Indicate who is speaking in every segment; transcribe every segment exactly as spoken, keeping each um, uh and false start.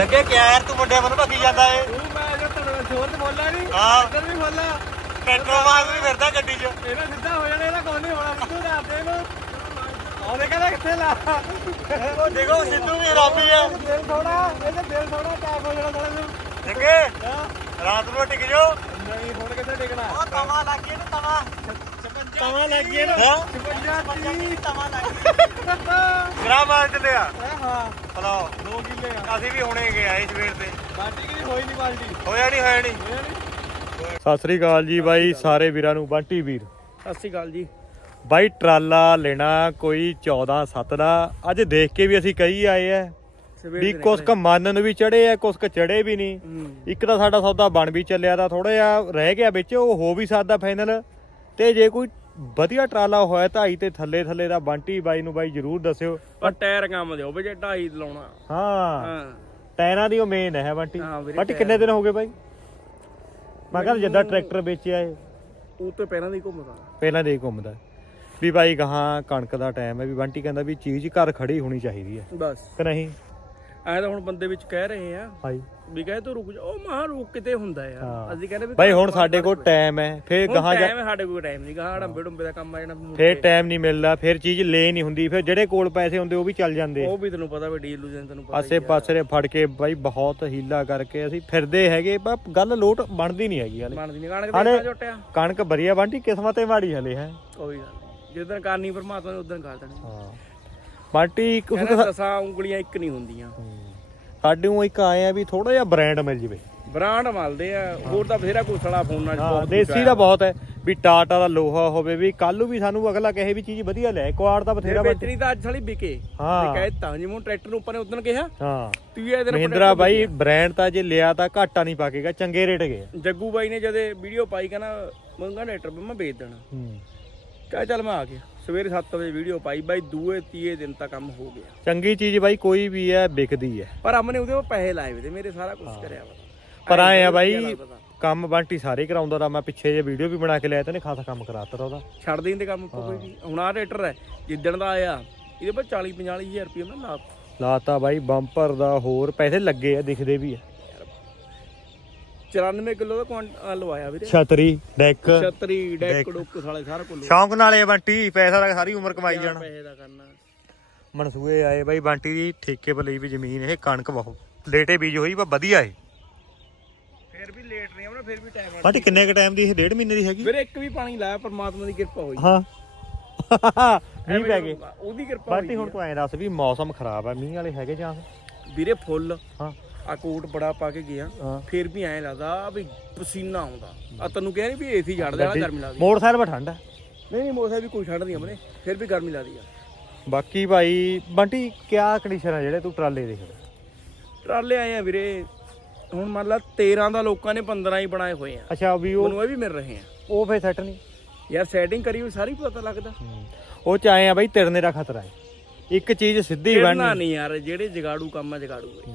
Speaker 1: ਲੱਗੇ ਕਿਆ ਯਾਰ ਤੂੰ ਮੁੰਡਿਆਂ ਮਨ ਭੱਗੀ ਜਾਂਦਾ ਏ
Speaker 2: ਤੂੰ ਮੈਂ ਜੋ ਤੇਰੇ ਸ਼ੋਰ ਤੇ ਬੋਲਣਾ ਨਹੀਂ
Speaker 1: ਹਾਂ
Speaker 2: ਇੱਧਰ ਵੀ ਬੋਲਣਾ
Speaker 1: ਪੈਟਰੋਲ ਮਾਰ ਵੀ ਫਿਰਦਾ ਗੱਡੀ 'ਚ
Speaker 2: ਇਹਦਾ ਸਿੱਧਾ ਹੋ ਜਾਣਾ ਇਹਦਾ ਕੋਈ ਨਹੀਂ ਹੋਣਾ ਸਿੱਧੂ ਦੇ ਹੱਥ ਇਹਨੂੰ ਉਹਨੇ ਕਹਿੰਦਾ ਕਿੱਥੇ ਲਾ
Speaker 1: ਉਹ ਦੇਖੋ ਸਿੱਧੂ ਵੀ ਰਾਬੀ ਆ
Speaker 2: ਦਿਲ ਥੋੜਾ ਇਹਦਾ ਦਿਲ ਥੋੜਾ ਟੈਕ ਹੋ ਜਾਣਾ ਥੋੜਾ ਜਿਹਾ
Speaker 1: ਲੱਗੇ ਰਾਤ ਨੂੰ ਟਿਕ ਜਾਓ
Speaker 2: ਨਹੀਂ ਹੁਣ ਕਿੱਥੇ ਟਿਕਣਾ
Speaker 1: ਉਹ ਤਵਾ ਲੱਗ ਗਿਆ ਨਾ ਤਵਾ
Speaker 2: ਤਵਾ ਲੱਗ ਗਿਆ ਨਾ
Speaker 1: ਹਾਂ
Speaker 2: ਛਪੰਜਾ ਦੀ
Speaker 1: ਤਵਾ ਲੱਗ ਗਿਆ ਗਰਾ ਮਾਰ ਚੱਲਿਆ
Speaker 2: ਹਾਂ
Speaker 1: ਹਲੋ
Speaker 2: ਦੋ ਕਿੱਲੇ ਆ
Speaker 1: ਅਸੀਂ ਵੀ ਹੁਣੇ ਗਏ ਆਏ ਸਵੇਰ ਤੇ
Speaker 2: ਬਾਲਟੀ ਕਿ ਹੋਈ ਨਹੀਂ ਬਾਲਟੀ
Speaker 1: ਹੋਇਆ ਨਹੀਂ ਹੋਇਆ ਨਹੀਂ
Speaker 2: ਹੋਇਆ ਨਹੀਂ
Speaker 1: ਸਤਿ ਸ੍ਰੀ ਅਕਾਲ ਜੀ ਬਾਈ ਸਾਰੇ ਵੀਰਾਂ ਨੂੰ ਬੰਟੀ ਵੀਰ
Speaker 2: ਸਤਿ ਸ਼੍ਰੀ ਅਕਾਲ ਜੀ
Speaker 1: ਬਾਈ ਟਰਾਲਾ ਲੈਣਾ ਕੋਈ ਚੌਦਾਂ ਸੱਤ ਦਾ ਅੱਜ ਦੇਖ ਕੇ ਵੀ ਅਸੀਂ ਕਹੀ ਆਏ ਆ ਵੀ ਕੁਛ ਕ ਮਨ ਨੂੰ ਵੀ ਚੜੇ ਆ ਕੁਛ ਕ ਚੜੇ ਵੀ ਨਹੀਂ ਇੱਕ ਤਾਂ ਸਾਡਾ ਸੌਦਾ ਬਣ ਵੀ ਚੱਲਿਆ ਤਾਂ ਥੋੜਾ ਜਿਹਾ ਰਹਿ ਗਿਆ ਵਿੱਚ ਉਹ ਹੋ ਵੀ ਸਕਦਾ ਫਾਈਨਲ ਤੇ ਜੇ ਕੋਈ ਵਧੀਆ ਟਰਾਲਾ ਹੋਇਆ ਢਾਈ ਤੇ ਥੱਲੇ ਥੱਲੇ ਦਾ ਬੰਟੀ ਬਾਈ ਨੂੰ ਬਾਈ ਜਰੂਰ ਦੱਸਿਓ
Speaker 2: ਪਰ ਟਾਇਰ ਕੰਮ ਦੇ ਹੋਵੇ ਜੇ ਢਾਈ ਲਾਉਣਾ
Speaker 1: ਹਾਂ
Speaker 2: ਹਾਂ
Speaker 1: ਟਾਇਰਾਂ ਦੀ ਉਹ ਮੇਨ ਹੈ ਬੰਟੀ
Speaker 2: ਹਾਂ ਵੀਰੇ,
Speaker 1: ਬੰਟੀ ਕਿੰਨੇ ਦਿਨ ਹੋ ਗਏ ਬਾਈ ਮੈਂ ਕਹਿੰਦਾ ਜਿੱਦਾਂ ਟਰੈਕਟਰ ਵੇਚਿਆ ਏ
Speaker 2: ਉਹ ਤੇ ਪਹਿਲਾਂ ਦੀ ਘੁੰਮਦਾ
Speaker 1: ਪਹਿਲਾਂ ਦੇ ਹੀ ਘੁੰਮਦਾ ਵੀ ਬਾਈ ਗਾਹਾਂ ਕਣਕ ਦਾ ਟਾਈਮ ਹੈ ਵੀ ਬੰਟੀ ਕਹਿੰਦਾ ਵੀ ਚੀਜ਼ ਘਰ ਖੜੀ ਹੋਣੀ ਚਾਹੀਦੀ ਹੈ
Speaker 2: ਬਸ
Speaker 1: ਕਿ ਨਹੀਂ
Speaker 2: ਐ ਤਾਂ ਹੁਣ ਬੰਦੇ ਵਿੱਚ ਕਹਿ ਰਹੇ ਆ
Speaker 1: ਹਾਂਜੀ
Speaker 2: ਵੀ ਕਹੇ ਤੂੰ ਰੁਕ ਜਾ ਉਹ ਮਹਾ ਰੁਕ ਕਿਤੇ ਹੁੰਦਾ ਯਾਰ
Speaker 1: ਹਾਂ।
Speaker 2: ਅਸੀਂ ਕਹਿੰਦੇ ਵੀ
Speaker 1: ਬਾਈ ਹੁਣ ਸਾਡੇ ਕੋਲ ਟਾਈਮ ਹੈ ਫੇਰ ਗਾਹਾਂ ਜਾ
Speaker 2: ਟਾਈਮ ਹੈ ਸਾਡੇ ਕੋਲ ਟਾਈਮ ਨਹੀਂ ਗਾਹਾਂ ਡੰਬੇ ਡੰਬੇ ਦਾ ਕੰਮ ਆ ਜਾਣਾ
Speaker 1: ਫੇਰ ਟਾਈਮ ਨਹੀਂ ਮਿਲਦਾ ਫਿਰ ਚੀਜ਼ ਲੈ ਨਹੀਂ ਹੁੰਦੀ ਫਿਰ ਜਿਹੜੇ ਕੋਲ ਪੈਸੇ ਹੁੰਦੇ ਉਹ ਵੀ ਚੱਲ ਜਾਂਦੇ
Speaker 2: ਉਹ ਵੀ ਤੈਨੂੰ ਪਤਾ ਵੀ ਡੀਲ ਲੂਜਨ ਤੈਨੂੰ ਪਤਾ
Speaker 1: ਆਸੇ ਪਾਸੇ ਦੇ ਫੜ ਕੇ ਬਾਈ ਬਹੁਤ ਹੀਲਾ ਕਰਕੇ ਅਸੀਂ ਫਿਰਦੇ ਹੈਗੇ ਪਰ ਗੱਲ ਲੋਟ ਬਣਦੀ ਨਹੀਂ ਹੈਗੀ ਹਲੇ
Speaker 2: ਬਣਦੀ ਨਹੀਂ ਕਣਕ
Speaker 1: ਹਾਲੇ-
Speaker 2: ਦੇ ਝੋਟਿਆ
Speaker 1: ਕਣਕ ਬਰੀਆ ਬੰਟੀ ਕਿਸਮਤ ਤੇ ਮਾੜੀ ਹਲੇ ਹੈ
Speaker 2: ਕੋਈ ਗੱਲ ਨਹੀਂ ਜਿੱਦਣ ਕਰਨੀ ਪਰਮਾਤਮਾ ਨੇ ਉਦੋਂ ਕਰ ਦੇਣੀ
Speaker 1: ਹਾਂ ਬੰਟੀ ਕੁਛ
Speaker 2: ਕਹਿੰਦਾ ਦਸਾਂ ਉਂਗਲੀਆਂ ਇੱਕ ਨਹੀਂ ਹੁੰਦੀਆਂ
Speaker 1: ਸਾਡੇ ਨੂੰ ਇੱਕ ਆਏ ਆ ਵੀ ਥੋੜਾ ਜਿਹਾ ਬ੍ਰਾਂਡ ਮਿਲ ਜਵੇ
Speaker 2: ਬ੍ਰਾਂਡ ਮਲਦੇ ਆ ਹੋਰ ਤਾਂ ਬਥੇਰਾ ਕੋਸਲਾ ਫੋਨਾਂ 'ਚ
Speaker 1: ਹਾਂ
Speaker 2: ਬਹੁਤ
Speaker 1: ਦੇਸੀ ਦਾ ਬਹੁਤ ਹੈ ਵੀ ਟਾਟਾ ਦਾ ਲੋਹਾ ਹੋਵੇ ਵੀ ਕੱਲ ਨੂੰ ਵੀ ਸਾਨੂੰ ਅਗਲਾ ਕਹੇ ਵੀ ਚੀਜ਼ ਵਧੀਆ ਲੈ ਕੁਆੜ ਦਾ ਬਥੇਰਾ ਬੰਟੀ
Speaker 2: ਵੇਚਣੀ ਤਾਂ ਅੱਜ ਸਾਲੀ ਵਿਕੇ
Speaker 1: ਹਾਂ
Speaker 2: ਕਹਿਤਾ ਜਿਵੇਂ ਟਰੈਕਟਰ ਨੂੰ ਉੱਪਰ ਨੇ ਉਦੋਂ ਕਿਹਾ
Speaker 1: ਹਾਂ
Speaker 2: ਤੀਏ ਦਿਨ
Speaker 1: ਮਹਿੰਦਰਾ ਬਾਈ ਬ੍ਰਾਂਡ ਤਾਂ ਜੇ ਲਿਆ ਤਾਂ ਘਾਟਾ ਨਹੀਂ ਪਾਕੇਗਾ ਚੰਗੇ ਰੇਟ ਗਏ
Speaker 2: ਜੱਗੂ ਬਾਈ ਨੇ ਜਦੇ ਵੀਡੀਓ ਪਾਈ ਕਹਿੰਦਾ ਮੰਗਾ ਟਰੈਕਟਰ ਮੈਂ ਵੇਚ ਦੇਣਾ
Speaker 1: ਹੂੰ
Speaker 2: ਕਹ ਚੱਲ ਮੈਂ ਆ ਗਿਆ ਸਵੇਰੇ ਸੱਤ ਵਜੇ ਵੀਡੀਓ ਪਾਈ ਬਾਈ ਦੂਏ ਤੀਏ ਦਿਨ ਤਾਂ ਕੰਮ ਹੋ ਗਿਆ
Speaker 1: ਚੰਗੀ ਚੀਜ਼ ਬਾਈ ਕੋਈ ਵੀ ਹੈ ਵਿਕਦੀ ਹੈ
Speaker 2: ਪਰ ਅਮਨੇ ਉਹਦੇ ਕੋਲ ਪੈਸੇ ਲਾਏ ਵੇ ਤੇ ਮੇਰੇ ਸਾਰਾ ਕੁਝ ਕਰਿਆ ਵਾ
Speaker 1: ਪਰ ਆਏ ਆ ਬਾਈ ਕੰਮ ਬੰਟੀ ਸਾਰੇ ਕਰਾਉਂਦਾ ਤਾਂ ਮੈਂ ਪਿੱਛੇ ਜੇ ਵੀਡੀਓ ਵੀ ਬਣਾ ਕੇ ਲਿਆ ਤੇ ਨੇ ਖਾਸਾ ਕੰਮ ਕਰਾਤਾ ਤਾ ਉਹਦਾ
Speaker 2: ਛੱਡ ਦੇਣ ਦੇ ਕੰਮ ਕੋਈ ਵੀ ਹੁਣ ਆ ਟਰੈਕਟਰ ਹੈ ਜਿੱਦਣ ਦਾ ਆਇਆ ਇਹਦੇ ਪਰ ਚਾਲੀ ਪੰਜਾਲੀ ਹਜ਼ਾਰ ਰੁਪਏ ਮੈਂ ਲਾ
Speaker 1: ਲਾਤਾ ਬਾਈ ਬੰਪਰ ਦਾ ਹੋਰ ਪੈਸੇ ਲੱਗੇ ਆ ਦਿਖਦੇ ਵੀ ਆ
Speaker 2: ਚੁਰਾਨਵੇਂ ਕਿਲੋ ਦਾ ਕੁਆਂਟ ਲਵਾਇਆ ਵੀਰੇ
Speaker 1: ਛਤਰੀ ਡੈਕ
Speaker 2: ਛਤਰੀ ਡੈਕ ਡੁੱਕ ਸਾਲੇ ਸਾਰਾ ਕੁਝ
Speaker 1: ਸ਼ੌਂਕ ਨਾਲ ਇਹ ਬੰਟੀ ਪੈਸਾ ਤਾਂ ਸਾਰੀ ਉਮਰ ਕਮਾਈ ਜਾਣਾ
Speaker 2: ਪੈਸੇ ਦਾ ਕਰਨਾ
Speaker 1: ਮਨਸੂਏ ਆਏ ਬਾਈ ਬੰਟੀ ਦੀ ਠੇਕੇ ਪਰ ਲਈ ਵੀ ਜ਼ਮੀਨ ਇਹ ਕਣਕ ਬਹੁਤ ਲੇਟੇ ਬੀਜ ਹੋਈ ਪਰ ਵਧੀਆ ਏ
Speaker 2: ਫਿਰ ਵੀ ਲੇਟ ਨਹੀਂ ਆਉਣਾ ਫਿਰ ਵੀ ਟਾਈਮ
Speaker 1: ਬੰਟੀ ਕਿੰਨੇ ਕ ਟਾਈਮ ਦੀ ਇਹ ਡੇਢ ਮਹੀਨੇ ਦੀ ਹੈਗੀ
Speaker 2: ਵੀਰੇ ਇੱਕ ਵੀ ਪਾਣੀ ਲਾਇਆ ਪਰਮਾਤਮਾ ਦੀ ਕਿਰਪਾ ਹੋਈ
Speaker 1: ਹਾਂ ਮੀਂਹ ਪੈ ਗਏ
Speaker 2: ਉਹਦੀ ਕਿਰਪਾ
Speaker 1: ਬੰਟੀ ਹੁਣ ਤੂੰ ਐਂ ਦੱਸ ਵੀ ਮੌਸਮ ਖਰਾਬ ਆ ਮੀਂਹ ਵਾਲੇ ਹੈਗੇ ਜਾਂ
Speaker 2: ਵੀਰੇ ਫੁੱਲ
Speaker 1: ਹਾਂ
Speaker 2: ਆ ਕੋਟ ਬੜਾ ਪਾ ਕੇ ਗਿਆ
Speaker 1: ਹਾਂ
Speaker 2: ਫਿਰ ਵੀ ਐਂ ਲੱਗਦਾ ਵੀ ਪਸੀਨਾ ਆਉਂਦਾ ਆ ਤੈਨੂੰ ਕਹਿ ਰਹੀ ਵੀ ਏਸੀ ਛੱਡ ਦੇਣਾ ਗਰਮੀ ਲੱਗਦੀ
Speaker 1: ਮੋਟਰਸਾਈਕਲ ਪਰ ਠੰਡ ਆ
Speaker 2: ਨਹੀਂ ਨਹੀਂ ਮੋਟਰਸਾਈਕਲ ਵੀ ਕੋਈ ਛੱਡ ਨਹੀਂ ਆਪਣੇ ਫਿਰ ਵੀ ਗਰਮੀ ਲੱਗਦੀ ਆ
Speaker 1: ਬਾਕੀ ਭਾਈ ਬੰਟੀ ਕਿਆ ਕੰਡੀਸ਼ਨ ਆ ਜਿਹੜੇ ਤੂੰ ਟਰਾਲੇ ਦੇਖਦਾ
Speaker 2: ਟਰਾਲੇ ਆਏ ਆ ਵੀਰੇ ਹੁਣ ਮੰਨ ਲਾ ਤੇਰਾਂ ਦਾ ਲੋਕਾਂ ਨੇ ਪੰਦਰਾਂ ਹੀ ਬਣਾਏ ਹੋਏ ਆ
Speaker 1: ਅੱਛਾ ਵੀ ਉਹ
Speaker 2: ਉਹਨੂੰ ਇਹ ਵੀ ਮਿਲ ਰਹੇ ਆ
Speaker 1: ਉਹ ਫੇਰ ਸੈੱਟ ਨਹੀਂ
Speaker 2: ਯਾਰ ਸੈਟਿੰਗ ਕਰੀ ਹੋਈ ਸਾਰੀ ਪਤਾ ਲੱਗਦਾ
Speaker 1: ਉਹ ਚ ਆਏ ਆ ਬਾਈ ਤਿਰਨੇ ਦਾ ਖਤਰਾ ਹੈ ਇੱਕ ਚੀਜ਼ ਸਿੱਧੀ
Speaker 2: ਨਾ
Speaker 1: ਬਣਨੀ
Speaker 2: ਨਹੀਂ ਯਾਰ ਜਿਹੜੇ ਜਗਾੜੂ ਕੰਮ ਆ ਜਗਾੜੂ ਆ।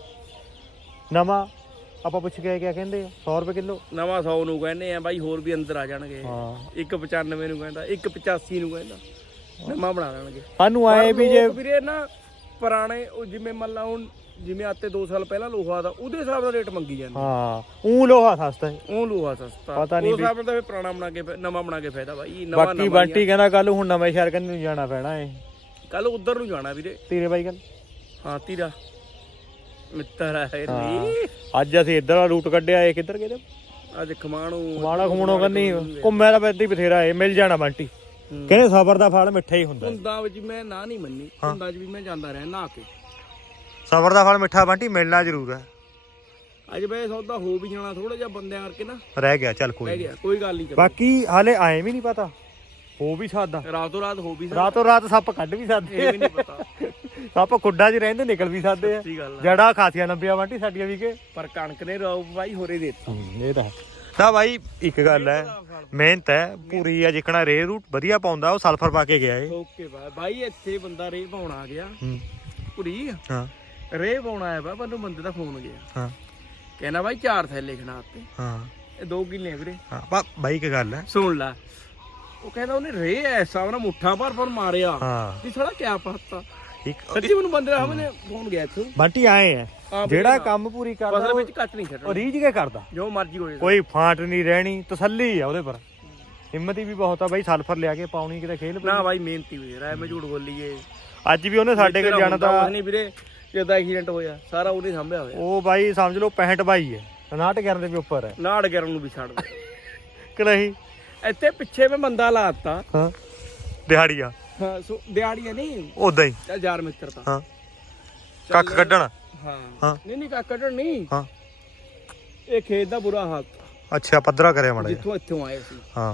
Speaker 1: ਨਵਾਂ ਆਪਾਂ ਪੁੱਛ ਕੇ ਕਿਆ ਕਹਿੰਦੇ ਆ ਸੌ ਰੁਪਏ ਕਿਲੋ
Speaker 2: ਨਵਾਂ ਸੌ ਨੂੰ ਕਹਿੰਦੇ ਆ ਬਾਈ ਹੋਰ ਵੀ ਅੰਦਰ ਆ ਜਾਣਗੇ
Speaker 1: ਹਾਂ
Speaker 2: ਇੱਕ ਪਚਾਨਵੇਂ ਨੂੰ ਕਹਿੰਦਾ ਇੱਕ ਪਚਾਸੀ ਨੂੰ ਕਹਿੰਦਾ ਨਵਾਂ ਬਣਾ ਲੈਣਗੇ
Speaker 1: ਸਾਨੂੰ ਆਏ ਵੀ ਜੇ
Speaker 2: ਵੀਰੇ ਨਾ ਪੁਰਾਣੇ ਉਹ ਜਿਵੇਂ ਮੰਨ ਲਾ ਹੁਣ ਜਿਵੇਂ ਆਤੇ ਦੋ ਸਾਲ ਪਹਿਲਾਂ ਲੋਹਾ ਦਾ ਉਹਦੇ ਹਿਸਾਬ ਨਾਲ ਰੇਟ ਮੰਗੀ ਜਾਂਦੇ
Speaker 1: ਹਾਂ ਉਹ ਲੋਹਾ ਸਸਤਾ ਹੈ
Speaker 2: ਉਹ ਲੋਹਾ ਸਸਤਾ
Speaker 1: ਪਤਾ ਨਹੀਂ
Speaker 2: ਉਸ ਹਿਸਾਬ ਨਾਲ ਤਾਂ ਫਿਰ ਪੁਰਾਣਾ ਬਣਾ ਕੇ ਨਵਾਂ ਬਣਾ ਕੇ ਫਾਇਦਾ ਬਾਈ ਨਵਾਂ
Speaker 1: ਬਾਕੀ ਬੰਟੀ ਕਹਿੰਦਾ ਕੱਲ ਹੁਣ ਨਵੇਂ ਸ਼ਹਿਰ ਕੰਨੀ ਨੂੰ ਜਾਣਾ ਪੈਣਾ ਏ
Speaker 2: ਕੱਲ ਉਧਰ ਨੂੰ ਜਾਣਾ ਵੀਰੇ
Speaker 1: ਤੇਰੇ ਬਾਈ ਗੱਲ
Speaker 2: ਹਾਂ ਤੀਰਾ ਮਿੱਤਰ ਆਏ ਨੀ
Speaker 1: ਅੱਜ ਅਸੀਂ ਇੱਧਰ ਵਾਲਾ ਰੂਟ ਕੱਢਿਆ ਏ ਕਿੱਧਰ ਗਏ ਤੇ
Speaker 2: ਅੱਜ ਖਮਾਣੂ
Speaker 1: ਮਾੜਾ ਖਮਣੋ ਕੰਨੀ ਘੁੰਮਿਆ ਤਾਂ ਬੈਠੀ ਬਥੇਰਾ ਏ ਮਿਲ ਜਾਣਾ ਬੰਟੀ ਕਹਿੰਦੇ ਸਬਰ ਦਾ ਫਲ ਮਿੱਠਾ ਹੀ ਹੁੰਦਾ
Speaker 2: ਹੁੰਦਾ ਵਿੱਚ ਮੈਂ ਨਾ ਨਹੀਂ ਮੰਨੀ ਹੁੰਦਾ ਚ ਵੀ ਮੈਂ ਜਾਂਦਾ ਰਿਹਾ ਨਹਾ ਕੇ
Speaker 1: ਸਬਰ ਦਾ ਫਲ ਮਿੱਠਾ ਬੰਟੀ ਮਿਲਣਾ ਜ਼ਰੂਰ ਹੈ
Speaker 2: ਅੱਜ ਬਈ ਸੌਦਾ ਹੋ ਵੀ ਜਾਣਾ ਥੋੜਾ ਜਿਹਾ ਬੰਦਿਆਂ ਕਰਕੇ ਨਾ
Speaker 1: ਰਹਿ ਗਿਆ ਚੱਲ ਕੋਈ
Speaker 2: ਰਹਿ ਗਿਆ ਕੋਈ ਗੱਲ ਨਹੀਂ
Speaker 1: ਬਾਕੀ ਹਾਲੇ ਆਏ ਵੀ ਨਹੀਂ ਪਤਾ ਹੋ ਵੀ ਸਕਦਾ
Speaker 2: ਰਾਤੋਂ ਰਾਤ ਹੋ ਵੀ
Speaker 1: ਰਾਤੋਂ ਰਾਤ ਸੱਪ ਕੱਢ ਵੀ ਸਕਦੇ
Speaker 2: ਇਹ ਵੀ ਨਹੀਂ ਪਤਾ
Speaker 1: ਸੱਪ ਖੁੱਡਾਂ 'ਚ ਰਹਿੰਦੇ ਨਿਕਲ ਵੀ ਸਕਦੇ ਆ
Speaker 2: ਸਹੀ ਗੱਲ ਆ
Speaker 1: ਜੜਾ ਖਾਸੀਆਂ ਲੰਬੀਆਂ ਬੰਟੀ ਸਾਡੀਆਂ ਵੀ ਕੇ
Speaker 2: ਪਰ ਕਣਕ ਨੇ ਰੋ ਬਾਈ ਹੋਰੇ ਦੇ ਦਿੱਤਾ
Speaker 1: ਇਹ ਤਾਂ ਹੈ ਤਾਂ ਬਾਈ ਇੱਕ ਗੱਲ ਹੈ ਮਿਹਨਤ ਹੈ ਪੂਰੀ ਆ ਜਿਕਣਾ ਰੇ ਰੂਟ ਵਧੀਆ ਪਾਉਂਦਾ ਉਹ ਸਲਫਰ ਪਾ ਕੇ ਗਿਆ ਏ
Speaker 2: ਓਕੇ ਬਾਈ ਬਾਈ ਇੱਥੇ ਬੰਦਾ ਰੇ ਪਾਉਣ ਆ ਗਿਆ
Speaker 1: ਹੂੰ
Speaker 2: ਪੂਰੀ
Speaker 1: ਹਾਂ
Speaker 2: ਰੇ ਪਾਉਣ ਆਇਆ ਵਾ ਮੈਨੂੰ ਬੰਦੇ ਦਾ ਫੋਨ ਗਿਆ
Speaker 1: ਹਾਂ
Speaker 2: ਕਹਿੰਦਾ ਬਾਈ ਚਾਰ ਥੈਲੇ ਖਣਾ ਉੱਤੇ
Speaker 1: ਹਾਂ
Speaker 2: ਇਹ ਦੋ ਕਿੱਲੇ ਵੀਰੇ
Speaker 1: ਹਾਂ ਬਾ ਬਾਈ ਇੱਕ ਗੱਲ ਹੈ
Speaker 2: ਸੁਣ ਲੈ ਉਹ ਕਹਿੰਦਾ ਉਹਨੇ ਰੇ ਐਸਾ ਉਹਨਾਂ ਮੁੱਠਾ ਭਰ ਭਰ ਮਾਰਿਆ
Speaker 1: ਹਾਂ
Speaker 2: ਵੀ ਸਾਲਾ ਕਿਆ ਪਾਤਾ
Speaker 1: ਠੀਕ
Speaker 2: ਸੱਚੀ ਮੈਨੂੰ ਬੰਦੇ ਦਾ ਹਮਨੇ ਫੋਨ ਗਿਆ ਇੱਥੋਂ
Speaker 1: ਬਾਟੀ ਆਏ ਆ ਜਿਹੜਾ ਕੰਮ ਪੂਰੀ ਕਰਦਾ
Speaker 2: ਫਸਲ ਵਿੱਚ ਕੱਟ ਨਹੀਂ ਛੱਡਣਾ
Speaker 1: ਉਹ ਰੀਝ ਕੇ ਕਰਦਾ
Speaker 2: ਜੋ ਮਰਜ਼ੀ ਹੋ ਜਾਏ
Speaker 1: ਕੋਈ ਫਾਂਟ ਨਹੀਂ ਰਹਿਣੀ ਤਸੱਲੀ ਆ ਉਹਦੇ ਪਰ ਹਿੰਮਤ ਵੀ ਬਹੁਤ ਆ ਬਾਈ ਸਲਫਰ ਲਿਆ ਕੇ ਪਾਉਣੀ ਕਿਤੇ ਖੇਲ
Speaker 2: ਨਾ ਬਾਈ ਮਿਹਨਤੀ ਹੋਈ ਰਾਇ ਮੈਂ ਝੂਠ ਬੋਲੀਏ
Speaker 1: ਅੱਜ ਵੀ ਉਹਨੇ ਸਾਡੇ ਕੋਲ ਜਾਣਾ ਤਾਂ
Speaker 2: ਨਹੀਂ ਵੀਰੇ ਜਦੋਂ ਐਕਸੀਡੈਂਟ ਹੋਇਆ ਸਾਰਾ ਉਹਨੇ ਸੰਭਿਆ ਹੋਇਆ
Speaker 1: ਉਹ ਬਾਈ ਸਮਝ ਲਓ ਪੈਂਹਠ ਬਾਈ ਹੈ ਉਨਾਹਠ ਗਿਆਰਾਂ ਦੇ ਵੀ ਉੱਪਰ ਹੈ
Speaker 2: ਨਾੜ ਗਿਆਰਾਂ ਨੂੰ ਵੀ ਛੱਡ ਦੇ
Speaker 1: ਕਿ ਨਹੀਂ
Speaker 2: ਇੱਥੇ ਪਿੱਛੇ ਮੈਂ ਬੰਦਾ ਲਾਤਾ
Speaker 1: ਹਾਂ ਦਿਹਾੜੀਆ
Speaker 2: ਹਾਂ ਸੋ ਦਿਹਾੜੀਆਂ ਨਹੀਂ
Speaker 1: ਉਦਾਂ ਹੀ
Speaker 2: ਚੱਲ ਯਾਰ ਮਿੱਤਰ ਤਾਂ
Speaker 1: ਹਾਂ ਕੱਖ ਕੱਢਣ
Speaker 2: ਹਾਂ
Speaker 1: ਹਾਂ
Speaker 2: ਨਹੀਂ ਨਹੀਂ ਕੱਖ ਕੱਢਣ ਨਹੀਂ
Speaker 1: ਹਾਂ
Speaker 2: ਇਹ ਖੇਤ ਦਾ ਬੁਰਾ ਹਾਲ
Speaker 1: ਅੱਛਾ ਪੱਧਰਾ ਕਰਿਆ ਮਾੜਾ
Speaker 2: ਜਿੱਥੋਂ ਇੱਥੋਂ ਆਏ ਸੀ
Speaker 1: ਹਾਂ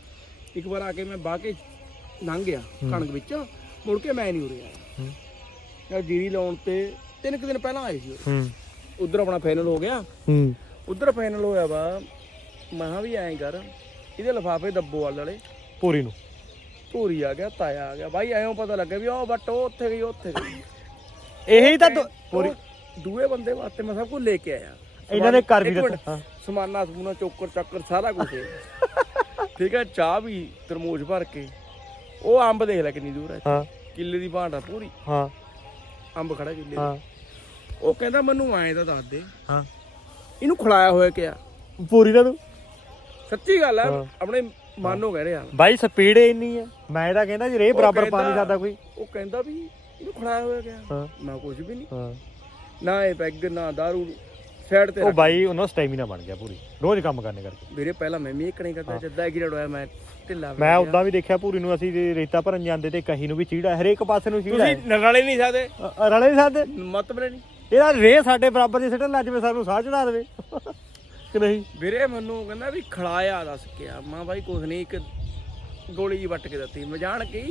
Speaker 2: ਇੱਕ ਵਾਰ ਆ ਕੇ ਮੈਂ ਬਾਹ ਕੇ ਲੰਘ ਗਿਆ ਕਣਕ ਵਿੱਚ ਮੁੜ ਕੇ ਮੈਂ ਨਹੀਂ ਉਰੇ ਆਇਆ ਯਾਰ ਜੀਰੀ ਲਾਉਣ ਤੇ ਤਿੰਨ ਕੁ ਦਿਨ ਪਹਿਲਾਂ ਆਏ ਸੀ
Speaker 1: ਹੂੰ
Speaker 2: ਉਧਰ ਆਪਣਾ ਫਾਈਨਲ ਹੋ ਗਿਆ
Speaker 1: ਹੂੰ
Speaker 2: ਉਧਰ ਫਾਈਨਲ ਹੋਇਆ ਵਾ ਮਹਾਂ ਵੀ ਐਂ ਕਰ ਇਹਦੇ ਲਿਫਾਫੇ ਦੱਬੋਵਾਲ ਵਾਲੇ
Speaker 1: ਪੂਰੀ ਨੂੰ
Speaker 2: ਧੂਰੀ ਆ ਗਿਆ ਤਾਇਆ ਆ ਗਿਆ ਬਾਈ ਐਂ ਪਤਾ ਲੱਗਿਆ ਵੀ ਉਹ ਬੱਟ ਉਹ ਉੱਥੇ ਗਈ ਉੱਥੇ ਗਈ
Speaker 1: ਇਹੀ ਤਾਂ
Speaker 2: ਪੂਰੀ ਦੂਏ ਬੰਦੇ ਵਾਸਤੇ ਮੈਂ ਸਭ ਕੁਝ ਲੈ ਕੇ ਆਇਆ
Speaker 1: ਇਹਨਾਂ ਨੇ ਕਰ ਵੀ ਦਿੱਤਾ
Speaker 2: ਸਮਾਨਾ ਸਮੂਨਾ ਚੋਕਰ ਚੱਕਰ ਸਾਰਾ ਕੁਝ ਠੀਕ ਹੈ ਚਾਹ ਵੀ ਤਰਮੂਜ ਭਰ ਕੇ ਉਹ ਅੰਬ ਦੇਖ ਲੈ ਕਿੰਨੀ ਦੂਰ ਹੈ
Speaker 1: ਹਾਂ
Speaker 2: ਕਿੱਲੇ ਦੀ ਭਾਂਡਾ ਪੂਰੀ
Speaker 1: ਹਾਂ
Speaker 2: ਅੰਬ ਖੜਾ ਕਿੱਲੇ
Speaker 1: ਹਾਂ
Speaker 2: ਉਹ ਕਹਿੰਦਾ ਮੈਨੂੰ ਐਂ ਤਾਂ ਦੱਸ ਦੇ
Speaker 1: ਹਾਂ
Speaker 2: ਇਹਨੂੰ ਖਿਲਾਇਆ ਹੋਇਆ ਕਿਆ
Speaker 1: ਪੂਰੀ ਦਾ ਤੂੰ
Speaker 2: ਸੱਚੀ ਗੱਲ ਹੈ ਆਪਣੇ ਮਾਨੋ ਕਹਿ ਰਿਹਾ
Speaker 1: ਬਾਈ ਸਪੀਡ ਇੰਨੀ ਹੈ ਮੈਂ ਤਾਂ ਕਹਿੰਦਾ ਜੀ ਰੇ ਬਰਾਬਰ ਪਾ ਨਹੀਂ ਸਕਦਾ ਕੋਈ
Speaker 2: ਉਹ ਕਹਿੰਦਾ ਵੀ ਇਹਨੂੰ ਖਿਲਾਇਆ ਹੋਇਆ ਕਿਆ
Speaker 1: ਹਾਂ
Speaker 2: ਮੈਂ ਕੁਝ ਵੀ ਨਹੀਂ
Speaker 1: ਹਾਂ
Speaker 2: ਨਾ ਇਹ ਪੈਗ ਨਾ ਦਾਰੂ ਸਾਈਡ ਤੇ
Speaker 1: ਉਹ ਬਾਈ ਉਹਨਾਂ ਸਟੈਮਿਨਾ ਬਣ ਗਿਆ ਪੂਰੀ ਰੋਜ਼ ਕੰਮ ਕਰਨੇ ਕਰਕੇ
Speaker 2: ਵੀਰੇ ਪਹਿਲਾਂ ਮੈਂ ਵੀ ਇੱਕ ਨਹੀਂ ਕਰਦਾ ਜੱਦਾ ਐਕਸੀਡੈਂਟ ਹੋਇਆ ਮੈਂ ਢਿੱਲਾ
Speaker 1: ਮੈਂ ਉਦਾਂ ਵੀ ਦੇਖਿਆ ਪੂਰੀ ਨੂੰ ਅਸੀਂ ਰੇਤਾ ਭਰਨ ਜਾਂਦੇ ਤੇ ਕਹੀ ਨੂੰ ਵੀ ਚੀੜਾ ਹਰੇਕ ਪਾਸੇ ਨੂੰ ਚੀੜਾ
Speaker 2: ਤੁਸੀਂ ਨਰਾਲੇ ਨਹੀਂ ਸਕਦੇ
Speaker 1: ਰਲੇ ਨਹੀਂ ਸਕਦੇ
Speaker 2: ਮਤਲਬ ਨਹੀਂ
Speaker 1: ਇਹਦਾ ਰੇ ਸਾਡੇ ਬਰਾਬਰ ਦੀ ਸਿੱਟਣ ਲੱਜ ਵੇ ਸਾਨੂੰ ਸਾਹ ਚੜਾ ਦੇਵੇ ਕਿ ਨਹੀਂ
Speaker 2: ਵੀਰੇ ਮੈਨੂੰ ਕਹਿੰਦਾ ਵੀ ਖੜਾਇਆ ਦੱਸ ਕੇ ਆ ਮਾਂ ਬਾਈ ਕੁਛ ਨਹੀਂ ਇੱਕ ਗੋਲੀ ਜੀ ਵੱਟ ਕੇ ਦਿੱਤੀ ਮੈਂ ਜਾਣ ਕੇ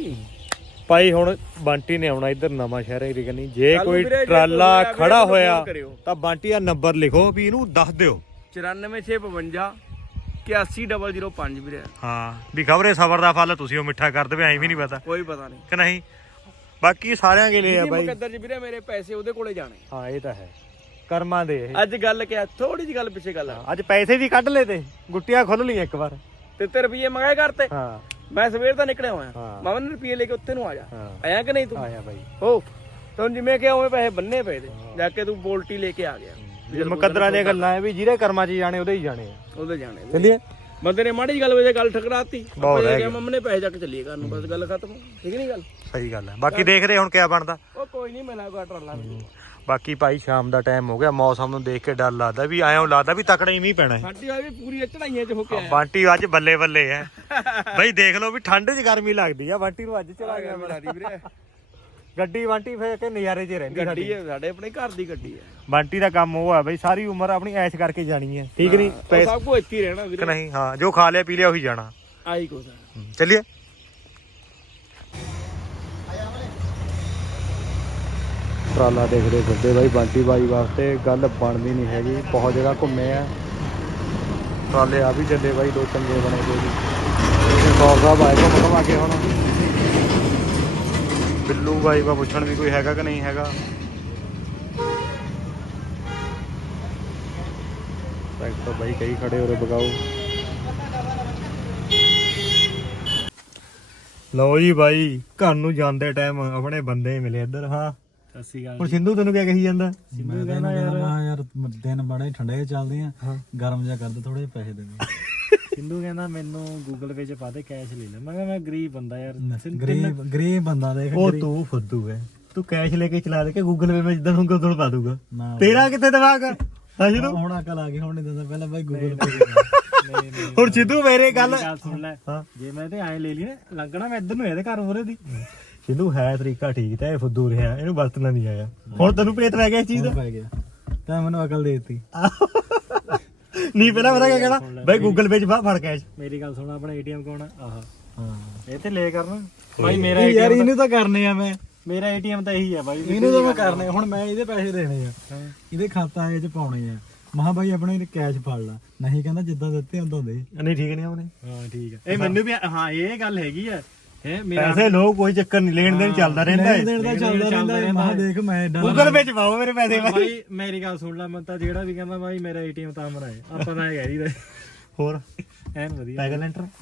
Speaker 1: ਭਾਈ ਹੁਣ ਬੰਟੀ ਨੇ ਆਉਣਾ ਇੱਧਰ ਨਵਾਂ ਸ਼ਹਿਰ ਏਰੀਆ ਕਨੀ ਜੇ ਕੋਈ ਟਰਾਲਾ ਖੜਾ ਹੋਇਆ ਤਾਂ ਬੰਟੀ ਦਾ ਨੰਬਰ ਲਿਖੋ ਵੀ ਇਹਨੂੰ ਦੱਸ ਦਿਓ
Speaker 2: ਚੁਰਾਨਵੇਂ ਛੇ ਬਵੰਜਾ ਇਕਿਆਸੀ ਜ਼ੀਰੋ ਜ਼ੀਰੋ ਪੰਜ ਵੀਰੇ
Speaker 1: ਹਾਂ ਵੀ ਖਬਰੇ ਸਬਰ ਦਾ ਫਲ ਤੁਸੀਂ ਉਹ ਮਿੱਠਾ ਕਰ ਦੇਵੇ ਐਂ ਵੀ ਨਹੀਂ ਪਤਾ
Speaker 2: ਕੋਈ ਪਤਾ ਨਹੀਂ
Speaker 1: ਕਿ ਨਹੀਂ ਬਾਕੀ ਸਾਰਿਆਂ ਕੇ ਲਈ ਆ ਬਾਈ
Speaker 2: ਮੁਕੱਦਰ ਜੀ ਵੀਰੇ ਮੇਰੇ ਪੈਸੇ ਉਹਦੇ ਕੋਲੇ ਜਾਣੇ
Speaker 1: ਹਾਂ ਇਹ ਤਾਂ ਹੈ ਕਰਮਾਂ ਦੇ ਇਹ
Speaker 2: ਅੱਜ ਗੱਲ ਕਿਹਾ ਥੋੜੀ ਜਿਹੀ ਗੱਲ ਪਿੱਛੇ ਗੱਲ ਆ
Speaker 1: ਅੱਜ ਪੈਸੇ ਵੀ ਕੱਢ ਲਏ ਤੇ ਗੁੱਟੀਆਂ ਖੁੱਲ ਲਈਆਂ ਇੱਕ ਵਾਰ
Speaker 2: ਤੇ ਤੇ ਰੁਪਏ ਮੰਗਾਏ ਕਰਤੇ
Speaker 1: ਹਾਂ
Speaker 2: ਮੈਂ ਸਵੇਰ ਦਾ ਨਿਕਲਿਆ ਹੋਇਆ ਮਾਮਾ ਨੇ ਰੁਪਏ ਲੈ ਕੇ ਉੱਥੇ ਨੂੰ ਆ ਜਾ ਆਇਆ ਕਿ ਨਹੀਂ ਤੂੰ
Speaker 1: ਆਇਆ ਬਾਈ
Speaker 2: ਹੋ ਤੈਨੂੰ ਜਿਵੇਂ ਕਿ ਉਵੇਂ ਪੈਸੇ ਬੰਨੇ ਪਏ ਤੇ ਜਾ ਕੇ ਤੂੰ ਬੋਲਟੀ ਲੈ ਕੇ ਆ ਗਿਆ
Speaker 1: ਮੁਕੱਦਰਾਂ ਦੀਆਂ ਗੱਲਾਂ ਐ ਵੀ ਜਿਹਦੇ ਕਰਮਾਂ 'ਚ ਜਾਣੇ ਉਹਦੇ ਹੀ ਜਾਣੇ ਆ
Speaker 2: ਉਹਦੇ ਜਾਣੇ
Speaker 1: ਚੱਲੀਏ
Speaker 2: ਬੰਦੇ ਨੇ ਮਾੜੀ ਗੱਲ ਵਜੇ ਗੱਲ ਠਕਰਾਤੀ ਆਪਾਂ ਕਿਹਾ ਮੰਮਾ ਨੇ ਪੈਸੇ ਚੱਕ ਚੱਲੀਏ ਘਰ ਨੂੰ ਬਸ ਗੱਲ ਖਤਮ ਠੀਕ ਨਹੀਂ ਗੱਲ
Speaker 1: ਸਹੀ ਗੱਲ ਹੈ ਬਾਕੀ ਦੇਖਦੇ ਹੁਣ ਕਿਆ ਬਣਦਾ
Speaker 2: ਉਹ ਕੋਈ ਨਹੀਂ ਮੈਂ ਲਾਗਾ ਟਰਾਲਾ
Speaker 1: ਬਾਕੀ ਭਾਈ ਸ਼ਾਮ ਦਾ ਟਾਈਮ ਹੋ ਗਿਆ ਮੌਸਮ ਨੂੰ ਦੇਖ ਕੇ ਡਰ ਲੱਗਦਾ ਵੀ ਐਂ ਲੱਗਦਾ ਵੀ ਤਕੜਾ ਹੀ ਮੀਂਹ ਪੈਣਾ ਹੈ
Speaker 2: ਸਾਡੀ ਆ ਵੀ ਪੂਰੀ ਚੜਾਈਆਂ 'ਚ ਹੋ ਕੇ ਆਇਆ
Speaker 1: ਬਾਂਟੀ ਅੱਜ ਬੱਲੇ ਬੱਲੇ ਹੈ ਬਈ ਦੇਖ ਲਓ ਵੀ ਠੰਡ 'ਚ ਗਰਮੀ ਲੱਗਦੀ ਆ ਬਾਂਟੀ ਨੂੰ ਅੱਜ ਚਲਾ ਗਿਆ
Speaker 2: ਵੀਰੇ
Speaker 1: ਗੱਡੀ ਬਾਂਟੀ ਫੇਰ ਕੇ ਨਜ਼ਾਰੇ 'ਚ ਰਹਿੰਦੀ
Speaker 2: ਗੱਡੀ ਹੈ ਸਾਡੇ ਆਪਣੇ ਘਰ ਦੀ ਗੱਡੀ ਹੈ
Speaker 1: ਬਾਂਟੀ ਦਾ ਕੰਮ ਉਹ ਆ ਬਈ ਸਾਰੀ ਉਮਰ ਆਪਣੀ ਐਸ਼ ਕਰਕੇ ਜਾਣੀ ਹੈ ਠੀਕ ਨਹੀਂ
Speaker 2: ਸਭ ਕੁਝ ਇੱਥੇ ਹੀ ਰਹਿਣਾ ਵੀਰੇ
Speaker 1: ਨਹੀਂ ਹਾਂ ਜੋ ਖਾ ਲਿਆ ਪੀ ਲਿਆ ਉਹੀ ਜਾਣਾ
Speaker 2: ਆਈ ਕੁਛ
Speaker 1: ਚੱਲੀਏ ਟਰਾਲਾ ਦੇਖਦੇ ਫਿਰਦੇ ਬਾਈ ਬੰਟੀ ਬਾਈ ਵਾਸਤੇ ਗੱਲ ਬਣਦੀ ਨਹੀਂ ਹੈਗੀ ਬਹੁਤ ਜਗ੍ਹਾ ਘੁੰਮੇ ਆ ਟਰਾਲੇ ਆ ਵੀ ਚੱਲੇ ਬਾਈ ਦੋ ਚੰਗੇ ਬਣੇ ਗਏ ਜੀ ਸੌ ਸਾਹਿਬ ਆਏ ਘੁੰਮ ਘੁੰਮਾ ਕੇ ਹੁਣ ਬਿੱਲੂ ਬਾਈ ਵਾ ਪੁੱਛਣ ਵੀ ਕੋਈ ਹੈਗਾ ਕਿ ਨਹੀਂ ਹੈਗਾ ਟਰੈਕਟਰ ਬਾਈ ਕਈ ਖੜੇ ਉਰੇ ਬਗਾਓ ਲਓ ਜੀ ਬਾਈ ਘਰ ਨੂੰ ਜਾਂਦੇ ਟਾਈਮ ਆਪਣੇ ਬੰਦੇ ਮਿਲੇ ਇੱਧਰ ਹਾਂ
Speaker 2: ਸਤਿ ਸ਼੍ਰੀ ਅਕਾਲ
Speaker 1: ਹੁਣ ਸਿੰਧੂ ਤੈਨੂੰ ਕਿਆ ਕਹੀ ਜਾਂਦਾ
Speaker 3: ਮੈਂ ਕਹਿੰਦਾ ਯਾਰ ਯਾਰ ਦਿਨ ਬੜੇ ਠੰਡੇ ਚੱਲਦੇ ਆ ਗਰਮ ਜਿਹਾ ਕਰਦੇ ਥੋੜੇ ਪੈਸੇ ਦੇ ਦੇ
Speaker 4: ਸਿੰਧੂ ਕਹਿੰਦਾ ਮੈਨੂੰ ਗੂਗਲ ਪੇ 'ਚ ਪਾ ਦੇ ਕੈਸ਼ ਲੈ ਲੈ ਮੈਂ ਕਿਹਾ ਮੈਂ ਗਰੀਬ ਬੰਦਾ ਯਾਰ
Speaker 3: ਗਰੀਬ ਗਰੀਬ ਬੰਦਾ ਦੇਖ
Speaker 1: ਉਹ ਤੂੰ ਫੁੱਦੂ ਹੈ ਤੂੰ ਕੈਸ਼ ਲੈ ਕੇ ਚਲਾ ਦੇ ਕੇ ਗੂਗਲ ਪੇ ਮੈਂ ਜਿੱਦਾਂ ਹੋਊਗਾ ਉਦੋਂ ਪਾ ਦੂਗਾ
Speaker 3: ਨਾ
Speaker 1: ਤੇਰਾ ਕਿੱਥੇ ਦਿਮਾਗ ਆ ਸਿੱਧੂ
Speaker 3: ਹੁਣ ਅਕਲ ਆ ਗਈ ਹੁਣ ਨਹੀਂ ਦਿੰਦਾ ਪਹਿਲਾਂ ਬਾਈ ਗੂਗਲ ਪੇ
Speaker 1: ਹੁਣ ਸਿੱਧੂ ਮੇਰੇ ਗੱਲ
Speaker 4: ਸੁਣ ਲੈ ਜੇ ਮੈਂ ਤੇ ਐਂ ਲੈ ਲਈ ਨਾ ਲੱਗਣਾ ਮੈਂ ਇੱਧਰ ਨੂੰ ਇਹਦੇ ਘਰ ਮੂਹਰੇ ਦੀ
Speaker 1: ਸਿੱਧੂ ਹੈ ਤਰੀਕਾ ਠੀਕ ਤਾਂ ਇਹ ਫੁੱਦੂ ਰਿਹਾ ਇਹਨੂੰ ਵਰਤਣਾ ਨਹੀਂ ਆਇਆ ਹੁਣ ਤੈਨੂੰ ਭੇਤ ਪੈ ਗਿਆ ਇਸ ਚੀਜ਼ ਦਾ
Speaker 3: ਪੈ ਗਿਆ ਤਾਂ ਮੈਨੂੰ ਅਕਲ ਦੇ ਦਿੱਤੀ
Speaker 1: ਨਹੀਂ ਪਹਿਲਾਂ ਪਤਾ ਕਿਆ ਕਹਿਣਾ ਬਾਈ ਗੂਗਲ ਪੇ 'ਚ ਪਾ ਫੜ ਕੈਸ਼
Speaker 4: ਮੇਰੀ ਗੱਲ ਸੁਣ ਆਪਣਾ ਏਟੀਐਮ ਕੌਣ ਆ ਆਹ
Speaker 3: ਹਾਂ
Speaker 4: ਇਹ ਤੇ ਲੈ ਕਰਨਾ ਭਾਈ ਮੇਰਾ
Speaker 3: ਯਾਰ ਇਹਨੂੰ ਤਾਂ ਕਰਨੇ ਆ ਮੈਂ
Speaker 4: ਮੇਰਾ ਏਟੀਐਮ ਤਾਂ ਇਹੀ ਆ ਬਾਈ
Speaker 3: ਇਹਨੂੰ ਤਾਂ ਮੈਂ ਕਰਨੇ ਹੁਣ ਮੈਂ ਇਹਦੇ ਪੈਸੇ ਦੇਣੇ ਆ ਇਹਦੇ ਖਾਤਾ ਇਹ 'ਚ ਪਾਉਣੇ ਆ ਮਹਾ ਬਾਈ ਆਪਣੇ ਕੈਸ਼ ਫੜ ਲਾ ਨਹੀਂ ਕਹਿੰਦਾ ਜਿੱਦਾਂ ਦਿੱਤੇ ਉਦਾਂ ਦੇ
Speaker 1: ਨਹੀਂ ਠੀਕ ਨਹੀਂ ਉਹਨੇ
Speaker 4: ਹਾਂ ਠੀਕ ਆ ਇਹ ਮੈਨੂੰ ਵੀ ਹਾਂ ਇਹ ਗੱਲ ਹੈਗੀ ਆ ਹੈ ਮੇਰਾ
Speaker 1: ਪੈਸੇ ਲੋ ਕੋਈ ਚੱਕਰ ਨਹੀਂ ਲੈਣ ਦੇਣ ਚੱਲਦਾ ਰਹਿੰਦਾ ਹੈ
Speaker 3: ਦੇਣ ਦਾ ਚੱਲਦਾ ਰਹਿੰਦਾ ਮਹਾ ਦੇਖ ਮੈਂ
Speaker 1: ਗੂਗਲ ਪੇ 'ਚ ਪਾਓ ਮੇਰੇ ਪੈਸੇ
Speaker 4: ਬਾਈ ਮੇਰੀ ਗੱਲ ਸੁਣ ਲੈ ਮੈਂ ਤਾਂ ਜਿਹੜਾ ਵੀ ਕਹਿੰਦਾ ਬਾਈ ਮੇਰਾ ਏਟੀਐਮ ਤਾਂ ਮਰਾਏ ਆਪਾਂ ਤਾਂ ਇਹ ਕਹਿ ਰਹੀਦਾ
Speaker 1: ਹੋਰ
Speaker 4: ਐਨ ਵਧੀਆ
Speaker 1: ਪੈਗਲ ਐਂਟਰ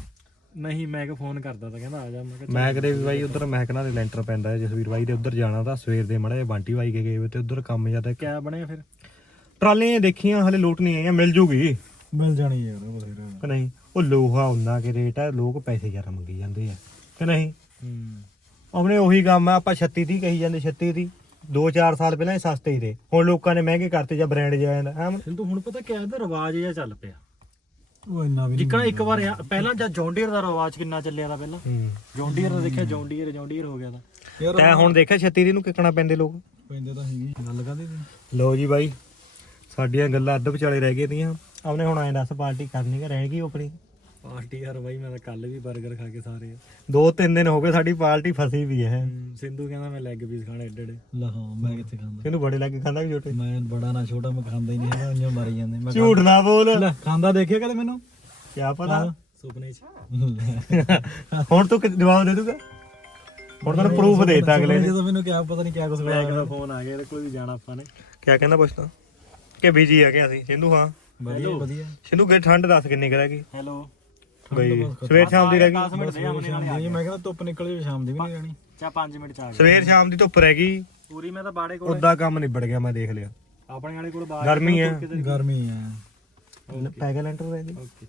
Speaker 4: ਨਹੀਂ ਮੈਂ ਕਿ ਫੋਨ ਕਰਦਾ ਤਾਂ ਕਹਿੰਦਾ ਆ ਜਾ ਮੈਂ ਕਿਹਾ
Speaker 1: ਮੈਂ ਕਦੇ ਵੀ ਬਾਈ ਉਧਰ ਮਹਿਕਨਾ ਦੇ ਲੈਂਟਰ ਪੈਂਦਾ ਹੈ ਜਸਵੀਰ ਬਾਈ ਦੇ ਉੱਧਰ ਜਾਣਾ ਤਾਂ ਸਵੇਰ ਦੇ ਮੜੇ ਬਾਂਟੀ ਬਾਈ ਕੇ ਗਏ ਵੇ ਤੇ ਉਧਰ ਕੰਮ ਜਿਆਦਾ
Speaker 4: ਕਿਆ ਬਣਿਆ ਫਿਰ
Speaker 1: ਟਰਾਲੀਆਂ ਦੇਖੀਆਂ ਹਲੇ ਲੋਟ ਨਹੀਂ ਆਈਆਂ ਮਿਲ ਜੂਗੀ
Speaker 3: ਮਿਲ ਜਾਣੀ ਯਾਰ ਬਥੇਰਾ
Speaker 1: ਕਿ ਨਹੀਂ ਉਹ ਲੋਹਾ ਉਹਨਾਂ ਕੇ ਰੇਟ ਹੈ ਲੋਕ ਪੈਸੇ ਜ਼ਿਆਦਾ ਮੰਗੀ ਜਾਂਦੇ ਆ ਕਿ ਨਹੀਂ
Speaker 4: ਹੂੰ
Speaker 1: ਆਪਣੇ ਉਹੀ ਕੰਮ ਆ ਆਪਾਂ ਛੱਤੀ ਦੀ ਕਹੀ ਜਾਂਦੇ ਛੱਤੀ ਦੀ ਦੋ ਚਾਰ ਸਾਲ ਪਹਿਲਾਂ ਇਹ ਸਸਤੇ ਹੀ ਤੇ ਹੁਣ ਲੋਕਾਂ ਨੇ ਮਹਿੰਗੇ ਕਰਤੇ ਜਾਂ ਬ੍ਰਾਂਡ ਜਿਹਾ ਜਾਂਦਾ ਹਾਂ
Speaker 4: ਸਿੰਧੂ ਹੁਣ ਪਤਾ ਕਿਆ ਇਹਦਾ ਰਿਵਾਜ ਜਿਹਾ ਚੱਲ ਪਿਆ
Speaker 3: ਉਹ ਇੰਨਾ ਵੀ
Speaker 4: ਜਿੱਕਣਾ ਇੱਕ ਵਾਰ ਆ- ਪਹਿਲਾਂ ਜਦ ਜੌਂਡੀਅਰ ਦਾ ਰਿਵਾਜ ਕਿੰਨਾ ਚੱਲਿਆ ਦਾ ਪਹਿਲਾਂ ਜੌਂਡੀਅਰ ਦਾ ਦੇਖਿਆ ਜੌਂਡੀਅਰ ਜੌਂਡੀਅਰ ਹੋ ਗਿਆ ਦਾ
Speaker 3: ਯਾਰ
Speaker 1: ਤੈਂ ਹੁਣ ਦੇਖਿਆ ਛੱਤੀ ਦੀ ਨੂੰ ਕਿੱਕਣਾ ਪੈਂਦੇ ਲੋਕ
Speaker 3: ਪੈਂਦੇ ਤਾਂ ਹੈਗੀ ਗੱਲ ਕਾਹਦੀ ਸੀ
Speaker 1: ਲੋ ਜੀ ਬਾਈ ਸਾਡੀਆਂ ਗੱਲਾਂ ਅੱਧ ਵਿਚਾਲੇ ਰਹਿ ਗਈਆਂ ਤੀਆਂ ਆਪਨੇ ਹੁਣ ਐਂ ਦੱਸ ਪਾਰਟੀ ਕਰਨੀ ਕਿ ਰਹਿ ਗਈ ਆਪਣੀ
Speaker 4: ਪਾਰਟੀ ਯਾਰ ਬਾਈ ਮੈਂ ਤਾਂ ਕੱਲ ਵੀ 버ਗਰ ਖਾ ਕੇ ਸਾਰੇ
Speaker 1: ਦੋ ਤਿੰਨ ਦਿਨ ਹੋ ਗਏ ਸਾਡੀ ਪਾਰਟੀ ਫਸੀ ਵੀ ਹੈ
Speaker 4: ਹੂੰ, ਸਿੰਧੂ ਕਹਿੰਦਾ ਮੈਂ ਲੈਗ ਪੀਸ ਖਾਣੇ ਏਡੇ ਏਡੇ
Speaker 3: ਲਹਾ ਮੈਂ ਕਿੱਥੇ ਖਾਂਦਾ
Speaker 1: ਇਹਨੂੰ ਬੜੇ ਲੱਗੇ ਖਾਂਦਾ ਕਿ ਛੋਟੇ
Speaker 3: ਮੈਂ ਬੜਾ ਨਾ ਛੋਟਾ ਮੈਂ ਖਾਂਦਾ ਹੀ ਨਹੀਂ ਹੈਗਾ ਇੰਨੇ ਮਾਰੀ ਜਾਂਦੇ ਮੈਂ
Speaker 1: ਝੂਠ ਨਾ ਬੋਲ
Speaker 3: ਲੈ, ਖਾਂਦਾ ਦੇਖਿਆ ਕਦੇ ਮੈਨੂੰ
Speaker 1: ਕਿਆ ਪਤਾ
Speaker 4: ਸੁਪਨੇ 'ਚ
Speaker 1: ਹੁਣ ਤੂੰ ਕਿ- ਜਵਾਬ ਦੇ ਦੂਗਾ ਹੁਣ ਤੈਨੂੰ ਪ੍ਰੂਫ ਦੇਤਾ ਅਗਲੇ ਨੇ
Speaker 3: ਜਦੋਂ ਮੈਨੂੰ ਕਿਆ ਪਤਾ ਨਹੀਂ ਕਿਆ ਕੁਝ
Speaker 4: ਲੈਗ ਦਾ ਫੋਨ ਆ ਗਿਆ ਤੇ ਕੋਈ ਵੀ ਜਾਣਾ ਆਪਾਂ ਨੇ
Speaker 1: ਕਿਆ ਕਹਿੰਦਾ ਪੁੱਛਦਾ ਕਿ ਬੀਜੀ ਆ ਗਿਆ ਅਸੀਂ ਸਿੰਧੂ ਹਾਂ
Speaker 3: ਵਧੀਆ ਵਧੀਆ
Speaker 1: ਸਿੰਧੂ ਕਿ ਠੰਡ ਦੱਸ ਕਿੰਨੀ ਕੁ ਰਹਿ ਗਈ
Speaker 4: ਹੈਲੋ
Speaker 1: ਬਈ ਸਵੇਰ ਸ਼ਾਮ ਦੀ ਰਹਿ
Speaker 4: ਦਸ
Speaker 1: ਗਈ
Speaker 4: ਮਿੰਟ ਦੇ ਆਮਨੇ ਨਾਲੇ ਆ
Speaker 3: ਨਹੀਂ ਮੈਂ ਕਹਿੰਦਾ ਧੁੱਪ ਨਿਕਲ ਜੇ ਸ਼ਾਮ ਦੀ ਵੀ ਨਹੀਂ ਜਾਣੀ
Speaker 4: ਚਾ ਪੰਜ ਮਿੰਟ ਚ ਆ ਗਿਆ
Speaker 1: ਸਵੇਰ ਸ਼ਾਮ ਦੀ ਧੁੱਪ ਰਹਿ ਗਈ
Speaker 4: ਪੂਰੀ ਮੈਂ ਤਾਂ ਬਾੜੇ ਕੋਲ
Speaker 1: ਉਦਾਂ ਕੰਮ ਨਿਬੜ ਗਿਆ ਮੈਂ ਦੇਖ ਲਿਆ
Speaker 4: ਆਪਣੇ ਵਾਲੇ ਕੋਲ ਬਾਹਰ
Speaker 1: ਗਰਮੀ ਹੈ
Speaker 3: ਗਰਮੀ ਆ
Speaker 1: ਪੈ ਗਿਆ ਲੈਂਟਰ ਰਹਿ ਗਈ
Speaker 4: ਓਕੇ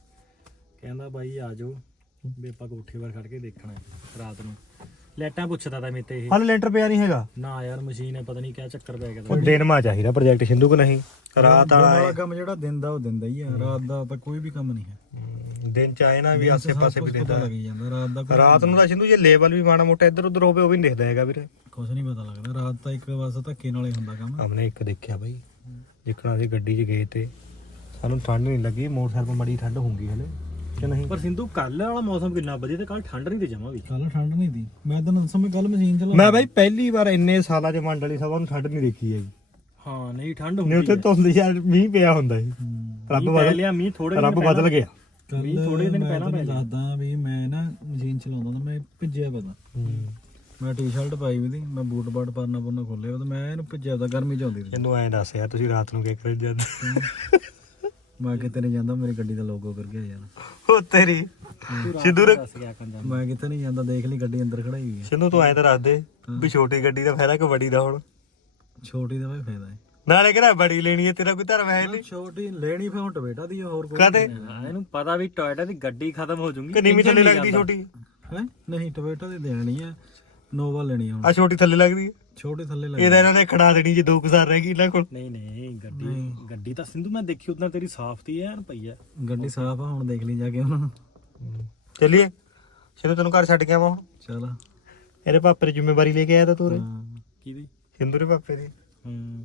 Speaker 4: ਕਹਿੰਦਾ ਬਾਈ ਆ ਜਾਓ ਵੀ ਆਪਾਂ ਕੋਠੇ ਪਰ ਖੜ ਕੇ ਦੇਖਣਾ ਹੈ ਰਾਤ ਨੂੰ ਲੈਟਾਂ ਪੁੱਛਦਾ ਤਾਂ ਮੇਤੇ ਇਹ
Speaker 1: ਹਾਲੇ ਲੈਂਟਰ ਪਿਆ ਨਹੀਂ ਹੈਗਾ
Speaker 4: ਨਾ ਯਾਰ ਮਸ਼ੀਨ ਹੈ ਪਤਾ ਨਹੀਂ ਕਿਆ ਚੱਕਰ ਪੈ ਗਿਆ
Speaker 1: ਉਹ ਦਿਨ ਮਾ ਚਾਹੀਦਾ ਪ੍ਰੋਜੈਕਟ ਸਿੰਧੂ ਕੋ ਨਹੀਂ ਰਾਤ
Speaker 3: ਦਿਨ
Speaker 1: ਵਾਲਾ
Speaker 3: ਵਾਲਾ ਕੰਮ ਜਿਹੜਾ ਦਿਨ ਦਾ ਉਹ ਦਿੰਦਾ ਹੀ ਆ ਰਾਤ ਦਾ ਤਾਂ ਕੋਈ ਵੀ ਕੰਮ ਨਹੀਂ ਹੈ
Speaker 1: ਹੈ। ਦਿਨ ਚ ਆਏ ਨਾ ਵੀ ਆਸੇ ਪਾਸੇ ਵੀ
Speaker 3: ਪਤਾ
Speaker 1: ਦਿਖਦਾ
Speaker 3: ਲੱਗ ਜਾਂਦਾ ਰਾਤ ਦਾ ਕੋਈ
Speaker 1: ਰਾਤ ਨੂੰ ਤਾਂ ਸਿੰਧੂ ਜੇ ਲੇਬਲ ਵੀ ਮਾੜਾ ਮੋਟਾ ਇੱਧਰ ਉੱਧਰ ਹੋਵੇ ਉਹ ਵੀ ਨਹੀਂ ਦਿਖਦਾ ਹੈਗਾ ਵੀਰੇ
Speaker 3: ਕੁਝ ਨਹੀਂ ਪਤਾ ਲੱਗਦਾ ਰਾਤ ਤਾਂ ਇੱਕ ਬਸ ਧੱਕੇ ਨਾਲ ਹੀ ਹੁੰਦਾ ਕੰਮ
Speaker 1: हमने ਇੱਕ ਦੇਖਿਆ ਬਾਈ ਜਿੱਕਣਾ ਅਸੀਂ ਗੱਡੀ 'ਚ ਗਏ ਤੇ ਸਾਨੂੰ ਠੰਡ ਨਹੀਂ ਲੱਗੀ ਮੋਟਰਸਾਈਕਲ 'ਤੇ ਮੜੀ ਠੰਡ ਹੁੰਗੀ ਹਲੇ ਕਿ ਨਹੀਂ
Speaker 4: ਪਰ ਸਿੰਧੂ ਕੱਲ ਵਾਲਾ ਮੌਸਮ ਕਿੰਨਾ ਵਧੀਆ ਤੇ ਕੱਲ ਠੰਡ ਨਹੀਂ ਤੇ ਜਮਾ ਵੀ
Speaker 3: ਕੱਲ ਠੰਡ ਨਹੀਂ ਦੀ ਮੈਂ ਤੈਨੂੰ ਦੱਸਾਂ ਮੈਂ ਕੱਲ ਮਸ਼ੀਨ ਚਲਾ
Speaker 1: ਮੈਂ ਬਾਈ ਪਹਿਲੀ ਵਾਰ ਇੰਨੇ ਸਾਲਾਂ 'ਚ ਮੰਡਲੀ ਸਭਾ ਨੂੰ ਠੰਡ ਨਹੀਂ ਦੇਖੀ ਹੈਗੀ
Speaker 4: ਹਾਂ ਨਹੀਂ ਠੰਡ
Speaker 1: ਨਹੀਂ
Speaker 4: ਹੁੰਦੀ
Speaker 1: ਉੱਥੇ ਧੁੰਦ ਯਾਰ ਮੀਂਹ ਪਿਆ ਹੁੰਦਾ ਸੀ ਰੱਬ
Speaker 4: ਮੀਂਹ ਪੈ
Speaker 1: ਬਦਲ
Speaker 4: ਲਿਆ ਮੀਂਹ ਥੋੜੇ
Speaker 1: ਰੱਬ ਬਦਲ ਗਿਆ
Speaker 3: ਕੱਲ
Speaker 4: ਮੀਂਹ ਥੋੜੇ ਦਿਨ ਪਹਿਲਾਂ ਪੈ ਲਿਆ
Speaker 3: ਦੱਸਦਾ ਵੀ ਮੈਂ ਨਾ ਮਸ਼ੀਨ ਚਲਾਉਂਦਾ ਤਾਂ ਮੈਂ ਭਿੱਜਿਆ ਪਤਾ ਮੈਂ ਟੀ-ਸ਼ਰਟ ਪਾਈ ਵੀ ਦੀ ਮੈਂ ਬੂਟ ਬਾਟ ਪਰਨਾ ਪੁਰਨਾ ਖੋਲਿਆ ਤਾਂ ਮੈਂ ਇਹਨੂੰ ਭਿੱਜਿਆ ਤਾਂ ਗਰਮੀ ਚ ਆਉਂਦੀ ਸੀ
Speaker 1: ਇਹਨੂੰ ਐਂ ਦੱਸ ਯਾਰ ਤੁਸੀਂ ਰਾਤ ਨੂੰ ਕੀ ਕਰੇ ਜਾਂਦੇ
Speaker 3: ਮੈਂ ਕਿਤੇ ਨਹੀਂ ਜਾਂਦਾ ਮੇਰੀ ਗੱਡੀ ਦਾ ਲੋਗੋ ਕਰ ਗਿਆ ਯਾਰ
Speaker 1: ਉਹ ਤੇਰੀ ਸਿੰਧੂ ਰੇ
Speaker 4: ਦੱਸ ਗਿਆ ਕੰਜਾ
Speaker 3: ਮੈਂ ਕਿਤੇ ਨਹੀਂ ਜਾਂਦਾ ਦੇਖ ਲਈ ਗੱਡੀ ਅੰਦਰ ਖੜਾਈ ਹੋਈ ਹੈ
Speaker 1: ਸਿੰਧੂ ਤੂੰ ਐਂ ਤਾਂ ਦੱਸ ਦੇ ਵੀ ਛੋਟੀ ਗੱਡੀ ਦਾ ਫਾਇਦਾ ਕਿ ਬੜੀ ਦਾ ਹੁਣ
Speaker 3: ਛੋਟੀ ਦਾ ਵੀ ਫਾਇਦਾ ਹੈ
Speaker 1: ਨਾਲੇ ਕਿਹੜਾ ਬੜੀ ਲੈਣੀ ਹੈ ਤੇਰਾ ਕੋਈ ਧਰਮ ਹੈ ਨਹੀਂ
Speaker 3: ਛੋਟੀ ਲੈਣੀ ਫੇ ਹੁਣ ਟਵੇਟਾ ਦੀ ਆ, ਹੋਰ ਕੋਈ
Speaker 1: ਕਦੇ
Speaker 4: ਇਹਨੂੰ ਪਤਾ ਵੀ ਟੋਇਟਾ ਦੀ ਗੱਡੀ ਖਤਮ ਹੋ ਜੂਗੀ
Speaker 1: ਕਿ ਨੀਵੀਂ ਥੱਲੇ ਲੱਗਦੀ ਛੋਟੀ
Speaker 3: ਹੈ ਨਹੀਂ ਟਵੇਟਾ ਦੀ ਦੇਣੀ ਆ ਨੋਵਾ ਲੈਣੀ ਆ ਹੁਣ
Speaker 1: ਆ ਛੋਟੀ ਥੱਲੇ ਲੱਗਦੀ ਹੈ
Speaker 3: ਛੋਟੀ ਥੱਲੇ ਲੱਗ
Speaker 1: ਇਹਦਾ ਇਹਨਾਂ ਨੇ ਖੜਾ ਦੇਣੀ ਜੇ ਦੋ ਕੁ ਸਾਲ ਰਹਿ ਗਈ ਇਹਨਾਂ ਕੋਲ
Speaker 4: ਨਹੀਂ ਨਹੀਂ ਗੱਡੀ ਗੱਡੀ ਤਾਂ ਸਿੰਧੂ ਮੈਂ ਦੇਖੀ ਉਦੋਂ ਤੇਰੀ ਸਾਫ਼ ਤੀ ਐਨ ਪਈ ਆ
Speaker 3: ਗੱਡੀ ਸਾਫ ਆ ਹੁਣ ਦੇਖ ਲਈ ਜਾ ਕੇ ਹੁਣ
Speaker 1: ਚੱਲੀਏ ਸਿੰਧੂ ਤੈਨੂੰ ਘਰ ਛੱਡ ਗਿਆ ਮੈਂ ਹੁਣ
Speaker 3: ਚਲ
Speaker 1: ਇਹਦੇ ਪਾਪੇ ਦੀ ਜ਼ਿੰਮੇਵਾਰੀ ਲੈ ਕੇ ਆਇਆ ਤਾਂ ਤੂੰ ਰੇ
Speaker 4: ਕਿਹਦੀ
Speaker 1: ਸਿੰਧੂ ਦੇ ਪਾਪੇ ਦੀ
Speaker 4: ਹੂੰ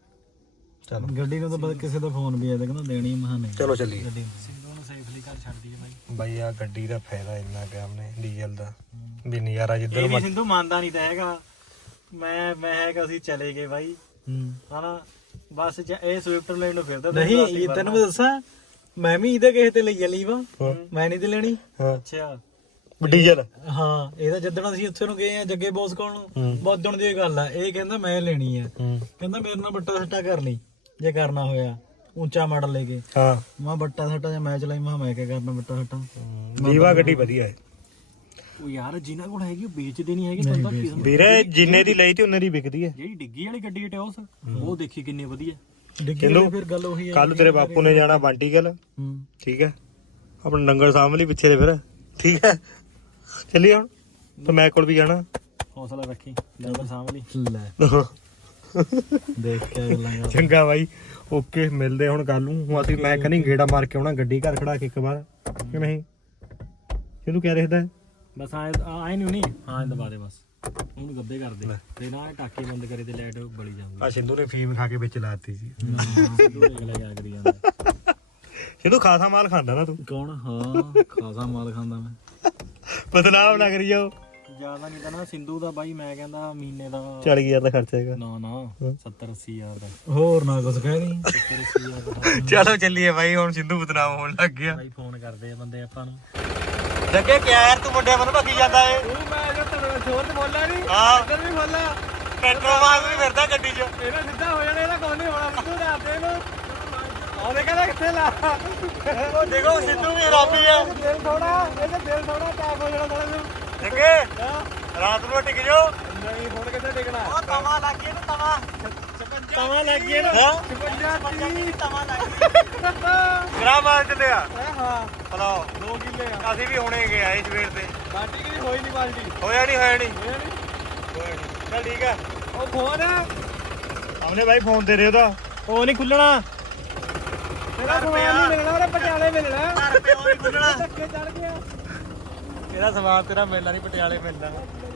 Speaker 1: ਚਲੋ
Speaker 3: ਗੱਡੀ ਨੂੰ ਤਾਂ ਬਸ ਕਿਸੇ ਦਾ ਫੋਨ ਵੀ ਆਇਆ ਤਾਂ ਕਹਿੰਦਾ ਦੇਣੀ ਮਹਾ ਨਹੀਂ
Speaker 1: ਚਲੋ ਚੱਲੀਏ
Speaker 3: ਗੱਡੀ
Speaker 4: ਸਿੰਧੂ ਨੂੰ ਸੇਫਲੀ ਘਰ ਛੱਡ ਦਈਏ ਬਾਈ
Speaker 1: ਬਾਈ ਆ ਗੱਡੀ ਦਾ ਫਾਇਦਾ ਇੰਨਾ ਕਿ ਹਮਨੇ ਡੀਜ਼ਲ ਦਾ ਵੀ ਨਜ਼ਾਰਾ ਜਿੱਧਰ
Speaker 4: ਇਹ ਵੀ ਸਿੰਧੂ ਮੰਨਦਾ ਨਹੀਂ ਤਾਂ ਹੈਗਾ ਮੈਂ ਮੈਂ ਹੈਗਾ ਅਸੀਂ ਚਲੇ ਗਏ ਬਾਈ
Speaker 3: ਹੂੰ
Speaker 4: ਹਨਾ ਬਸ ਜੇ ਇਹ ਸਵਿਫਟ ਲੈਣ ਨੂੰ ਫਿਰਦਾ
Speaker 3: ਨਹੀਂ ਇਹ ਤੈਨੂੰ ਮੈਂ ਦੱਸਾਂ ਮੈਂ ਵੀ ਇਹਦੇ ਕਿਸੇ ਤੇ ਲਈ ਚਲੀ ਵਾ ਮੈਂ ਨਹੀਂ ਤੇ ਲੈਣੀ
Speaker 1: ਹਾਂ
Speaker 4: ਅੱਛਾ
Speaker 1: ਡੀਜ਼ਲ
Speaker 3: ਹਾਂ ਇਹਦਾ ਜਿੱਦਣ ਅਸੀਂ ਉੱਥੇ ਨੂੰ ਗਏ ਆ ਜੱਗੇ ਬੋਸ ਕੋਲ ਨੂੰ ਬੋਦਣ ਦੀ ਇਹ ਗੱਲ ਆ ਇਹ ਕਹਿੰਦਾ ਮੈਂ ਲੈਣੀ ਆ ਕਹਿੰਦਾ ਮੇਰੇ ਨਾਲ ਬੱਟਾ ਸੱਟਾ ਕਰ ਲਈ ਜੇ ਕਰਨਾ ਹੋਇਆ ਉੱਚਾ ਮਾਡਲ ਲੈ ਕੇ
Speaker 1: ਹਾਂ
Speaker 3: ਮੈਂ ਬੱਟਾ ਸੱਟਾ ਜੇ ਮੈਂ ਚਲਾਈ ਮੈਂ ਮੈਂ ਕਿਆ ਕਰਨਾ ਬੱਟਾ ਸੱਟਾ
Speaker 1: ਲੀਵਾ ਗੱਡੀ ਵਧੀਆ ਹੈ
Speaker 4: ਉਹ ਯਾਰ ਜਿਨ੍ਹਾਂ ਕੋਲ ਹੈਗੀ ਉਹ ਵੇਚਦੇ ਨਹੀਂ ਹੈਗੇ ਤੁਹਾਨੂੰ ਤਾਂ ਕਿਸਮ
Speaker 1: ਵੀਰੇ ਜਿੰਨੇ ਦੀ ਲਈ ਤੇ ਉਹਨੇ ਦੀ ਵਿਕਦੀ ਹੈ
Speaker 4: ਜਿਹੜੀ ਡਿੱਗੀ ਵਾਲੀ ਗੱਡੀ ਹੈ ਟੌਸ ਉਹ ਦੇਖੀ ਕਿੰਨੀ ਵਧੀਆ
Speaker 3: ਡਿੱਗੀ ਵਾਲੀ ਫਿਰ ਗੱਲ ਉਹੀ ਆ
Speaker 1: ਕੱਲ ਤੇਰੇ ਬਾਪੂ ਨੇ ਜਾਣਾ ਬਾਂਟੀ ਗੱਲ
Speaker 3: ਹੂੰ
Speaker 1: ਠੀਕ ਹੈ ਆਪਣਾ ਨੰਗਲ ਸਾਂਭ ਲਈ ਪਿੱਛੇ ਦੇ ਫਿਰ ਠੀਕ ਹੈ ਚੱਲੀਏ ਹੁਣ ਤੇ ਮੈਂ ਕੋਲ ਵੀ ਜਾਣਾ
Speaker 4: ਹੌਸਲਾ ਰੱਖੀ ਡਰਾਈਵਰ ਸਾਂਭ ਲਈ
Speaker 3: ਲੈ ਦੇਖ ਕੇ ਗੱਲਾਂ ਕਰ
Speaker 1: ਚੰਗਾ ਬਾਈ ਓਕੇ ਮਿਲਦੇ ਹੁਣ ਕੱਲ ਨੂੰ ਹੁਣ ਅਸੀਂ ਮੈਂ ਕਹਿੰਦੀ ਗੇੜਾ ਮਾਰ ਕੇ ਆਉਣਾ ਗੱਡੀ ਘਰ ਖੜਾ ਕੇ ਇੱਕ ਵਾਰ ਕਿ ਨਹੀਂ ਇਹਨੂੰ ਕਹਿ ਰਿਹਾ
Speaker 4: ਬਸ ਆਏ ਆਏ ਨਹੀਂ ਹੁਣੀ ਹਾਂ ਦਬਾ ਦੇ ਬਸ ਉਹਨੂੰ ਗੱਬੇ ਕਰ ਦੇ ਤੇ ਨਾ ਇਹ ਟਾਕੇ ਬੰਦ ਕਰੇ ਤੇ ਲਾਈਟ ਬਲੀ ਜਾਊਗੀ
Speaker 1: ਆ ਸਿੰਧੂ ਨੇ ਫੀਮ ਖਾ ਕੇ ਵਿੱਚ ਲਾਤੀ ਸੀ
Speaker 4: ਸਿੰਧੂ ਦੇਖ ਲੈ ਕਿਆ ਕਰੀ ਜਾਂਦਾ
Speaker 1: ਸਿੰਧੂ ਖਾਸਾ ਮਾਲ ਖਾਂਦਾ ਨਾ ਤੂੰ
Speaker 3: ਕੌਣ ਹਾਂ ਖਾਸਾ ਮਾਲ ਖਾਂਦਾ ਮੈਂ
Speaker 1: ਬਦਨਾਮ ਨਾ ਕਰੀ ਜਾਓ
Speaker 4: ਜਿਆਦਾ ਨਹੀਂ ਤਾਂ ਨਾ ਸਿੰਧੂ ਦਾ ਬਾਈ ਮੈਂ ਕਹਿੰਦਾ ਮਹੀਨੇ ਦਾ
Speaker 1: ਚਾਲੀ ਹਜ਼ਾਰ ਦਾ ਖਰਚਾ ਹੈਗਾ
Speaker 4: ਨਾ ਨਾ ਸੱਤਰ ਅੱਸੀ ਹਜ਼ਾਰ ਦਾ
Speaker 3: ਹੋਰ ਨਾ ਕੁਝ ਕਹਿ ਨਹੀਂ
Speaker 4: ਸੱਤਰ ਅੱਸੀ ਹਜ਼ਾਰ ਦਾ
Speaker 1: ਚਲੋ ਚੱਲੀਏ ਬਾਈ ਹੁਣ ਸਿੰਧੂ ਬਦਨਾਮ ਹੋਣ ਲੱਗ ਗਿਆ
Speaker 4: ਬਾਈ ਫੋਨ ਕਰਦੇ ਆ ਬੰਦੇ ਆਪਾਂ ਨੂੰ
Speaker 1: ਜੱਗੇ ਕਿਆ ਯਾਰ ਤੂੰ ਮੁੰਡਿਆਂ ਵੱਲ ਭੱਗੀ ਜਾਂਦਾ ਏ
Speaker 2: ਉਹ ਮੈਂ ਜੋ ਤੇਰੇ ਸ਼ੋਰ ਤੇ ਬੋਲਿਆ ਨਹੀਂ
Speaker 1: ਹਾਂ
Speaker 2: ਇੱਧਰ ਵੀ ਬੋਲਿਆ
Speaker 1: ਪੈਟਰੋਲ ਮਾਰ ਵੀ ਫਿਰਦਾ ਗੱਡੀ 'ਚ
Speaker 2: ਇਹਦਾ ਸਿੱਧਾ ਹੋ ਜਾਣਾ ਇਹਦਾ ਕੋਈ ਨਹੀਂ ਹੋਣਾ ਸਿੱਧੂ ਦੇ ਆਪੇ ਨੂੰ ਉਹਨੇ ਕਹਿੰਦਾ ਕਿੱਥੇ ਲਾ
Speaker 1: ਉਹ ਦੇਖੋ ਸਿੱਧੂ ਵੀ ਰਾਬੀ ਆ
Speaker 2: ਦਿਲ ਥੋੜਾ ਇਹਦੇ ਦਿਲ ਥੋੜਾ ਟੈਪ ਹੋ ਜਾਣਾ ਥੋੜਾ ਜਿਹਾ
Speaker 1: ਜੱਗੇ ਰਾਤ ਨੂੰ ਟਿਕ ਜਾਓ
Speaker 2: ਨਹੀਂ ਹੁਣ ਕਿੱਥੇ ਟਿਕਣਾ
Speaker 3: ਉਹ ਤਵਾ ਲੱਗ ਗਿਆ ਨਾ ਤਵਾ
Speaker 2: ਤਵਾ ਲੱਗ ਗਿਆ ਨਾ
Speaker 1: ਹਾਂ
Speaker 2: ਛਪੰਜਾ ਤੀਹ
Speaker 3: ਤਵਾ ਲੱਗ ਗਿਆ
Speaker 1: ਗਰਾ ਮਾਰ ਚੱਲਿਆ
Speaker 2: ਹਾਂ
Speaker 1: ਹਲੋ
Speaker 2: ਦੋ ਕਿੱਲੇ ਆ
Speaker 1: ਅਸੀਂ ਵੀ ਹੁਣੇ ਗਏ ਆਏ ਸਵੇਰ ਤੇ
Speaker 2: ਬਾਲਟੀ ਕਿ ਹੋਈ ਨਹੀਂ ਬਾਲਟੀ
Speaker 1: ਹੋਇਆ ਨਹੀਂ ਹੋਇਆ ਨਹੀਂ
Speaker 2: ਹੋਇਆ ਨੀ?
Speaker 1: ਹੋਇਆ ਨਹੀਂ ਚੱਲ ਠੀਕ ਆ
Speaker 2: ਉਹ ਫੋਨ
Speaker 1: ਹਮਨੇ ਭਾਈ ਫੋਨ ਦੇ ਰਹੇ ਉਹਦਾ
Speaker 4: ਉਹ ਨਹੀਂ ਖੁੱਲਣਾ
Speaker 2: ਤੇਰਾ ਸਮਾਨ ਨਹੀਂ ਮਿਲਣਾ ਉਹਨੇ ਪਟਿਆਲੇ ਮਿਲਣਾ
Speaker 3: ਘਰ ਪਿਓ ਨਹੀਂ ਖੁੱਲਣਾ
Speaker 2: ਧੱਕੇ ਚੜ ਗਿਆ
Speaker 1: ਇਹਦਾ ਸਮਾਨ ਤੇਰਾ ਮਿਲਣਾ ਨਹੀਂ ਪਟਿਆਲੇ ਮਿਲਣਾ